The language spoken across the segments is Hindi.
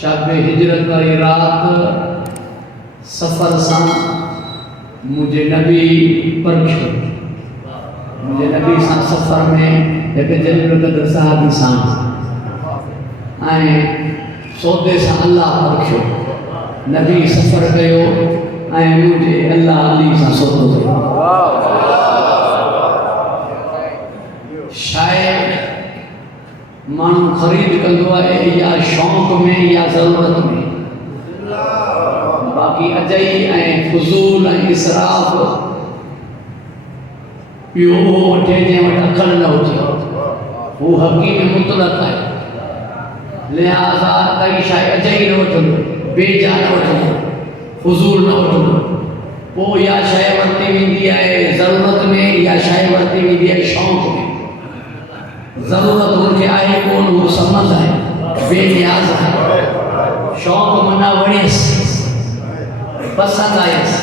शब हिजरत वाली रात सफ़र सा मुझे नबी परखियो। मुझे नबी सा सफ़र में एक जलील क़द्र साहब इंसान आए सौदे सा अल्लाह परखियो। नबी सफ़र कयो ऐं मुझे अल्लाह अली सा सौदो कयो। शायद मानू खरीद कंदो है या शौक़ में या ज़रूरत में, बाकी अजई ऐं फुज़ूल ऐं इसराफ़ इहो वठे जंहिं वटि अखर न हुजे हू हक़ीक़ मुतलक़ आहे। लिहाज़ा कई शइ अजई न वठंदो, बेजा न वठंदो, फुज़ूल न वठंदो। पोइ इहा शइ वरिती वेंदी आहे ज़रूरत में, इहा शइ वरिती वेंदी आहे शौक़ में। ज़रूरत उनखे आहे कोन, उहो समझ आहे, बेनियाज़ आहे। शौक़ मना वणियसि, पसंदि आयसि,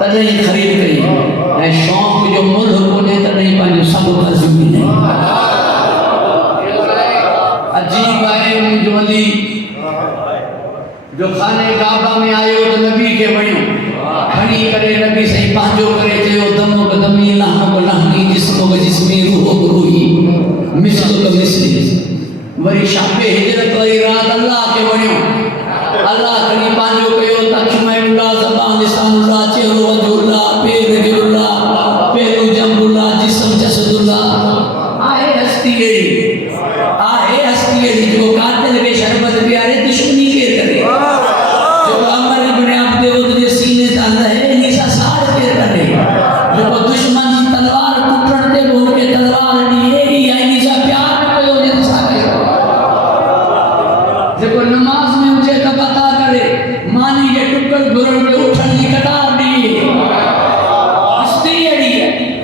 तॾहिं ख़रीद कई। ऐं शौक़ जो मुल्ह कोन्हे तॾहिं पंहिंजो सभु कर्ज़ बि न। अजीब आहे मुंहिंजो अली जो खाने काबा में आयो त नबी खे वणियो, खणी करे नबी साईं पंहिंजो करे चयो दमो दमी लहमो लहमी जिस्मो जिस्मी रूहो रूही मिस्लो मिस्ली। वरी शाबे हिजरत वाली रात अल्लाह खे वणियो, अल्लाह खणी पंहिंजो कयो तखमैनुल्लाह ज़बान लिसानुल्लाह चेहरो वजहुल्लाह पेर गिरुल्लाह पेरू जंबुल्लाह जिस्म जसदुल्लाह। आहे हस्ती अहिड़ी, आहे हस्ती अहिड़ी जो कातिल खे शरबत पियारे दुश्मनी केर करे, जो अमर इब्न अब्द जे सीने तां रहे इन सां साड़ केर करे, जो दुश्मन जी तलवार टुटण ते उनखे तलवार ॾिए इन सां प्यार न कयो जिन सां कयो। जेको नमाज़ में